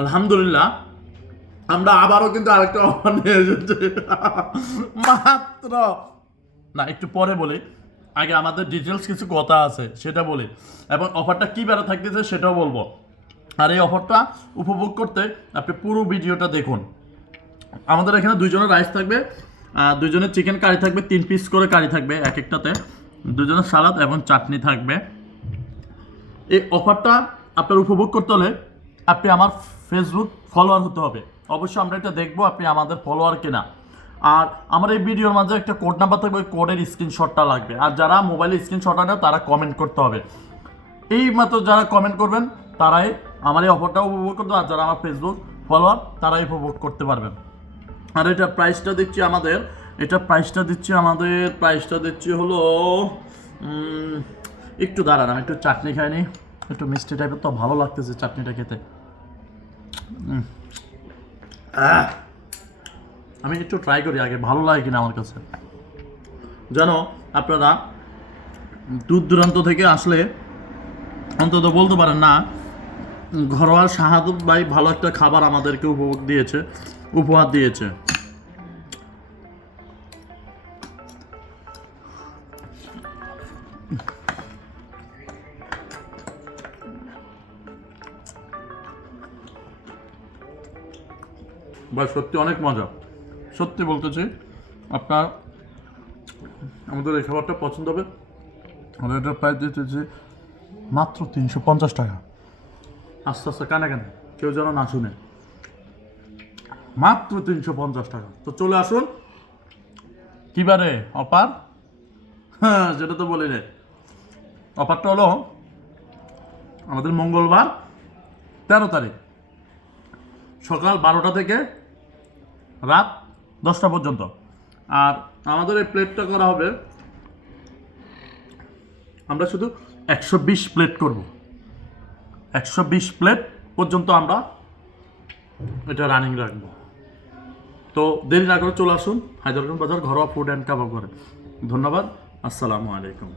আলহামদুলিল্লাহ আমরা আবারও কিন্তু আরেকটা অফার নিয়ে এসেছি মাত্র না একটু পরে বলি, আগে আমাদের ডিটেলস কিছু কথা আছে সেটা বলি, এবং অফারটা কী বেড়ে থাকতেছে সেটাও বলবো। আর এই অফারটা উপভোগ করতে আপনি পুরো ভিডিওটা দেখুন। আমাদের এখানে দুইজনের রাইস থাকবে, দুইজনের চিকেন কারি থাকবে, 3 পিস করে কারি থাকবে এক একটাতে, দুজনের সালাদ এবং চাটনি থাকবে। এই অফারটা আপনার উপভোগ করতে হলে আপনি আমার ফেসবুক ফলোয়ার হতে হবে। অবশ্যই আমরা এটা দেখবো আপনি আমাদের ফলোয়ার কিনা। আর আমার এই ভিডিওর মাঝে একটা কোড নাম্বার থাকবে, ওই কোডের স্ক্রিনশটটা লাগবে। আর যারা মোবাইলে স্ক্রিনশটটা নেয় তারা কমেন্ট করতে হবে। এই মাত্র যারা কমেন্ট করবেন তারাই আমার এই অফারটা উপভোগ করতে, আর যারা আমার ফেসবুক ফলোয়ার তারাই উপভোগ করতে পারবেন। আর এটার প্রাইসটা দিচ্ছি হলো একটু দাঁড়ান, আমি একটু চাটনি খাইনি, একটু মিষ্টি টাইপের তো ভালো লাগতেছে চাটনিটা খেতে। আমি একটু ট্রাই করি আগে ভালো লাগে কিনা আমার কাছে। যেন আপনারা দূর দূরান্ত থেকে আসলে অন্তত বলতে পারেন না ঘরোয়া শাহাদুত ভাই ভালো একটা খাবার আমাদেরকে উপহার দিয়েছে। ভাই সত্যি অনেক মজা, সত্যি বলতেছি। আপনার আমাদের এই খাবারটা পছন্দ হবে। আমরা এটার প্রাইস দিতেছি মাত্র 350 টাকা। আস্তে আস্তে কানে কেউ যেন না শুনে, মাত্র 350 টাকা। তো চলে আসুন। কিবারে অফার? হ্যাঁ সেটা তো বলি রে, অফারটা হলো আমাদের মঙ্গলবার 13 তারিখ সকাল 12টা থেকে রাত 10টা পর্যন্ত। আর আমাদের এই প্লেটটা করা হবে, আমরা শুধু 120 প্লেট করব। 120 প্লেট পর্যন্ত আমরা এটা রানিং রাখবো। তো দেরি না করে চলে আসুন হায়দ্রাবাদ বাজার ঘরোয়া ফুড অ্যান্ড কাবাব ঘরে। ধন্যবাদ, আসসালামু আলাইকুম।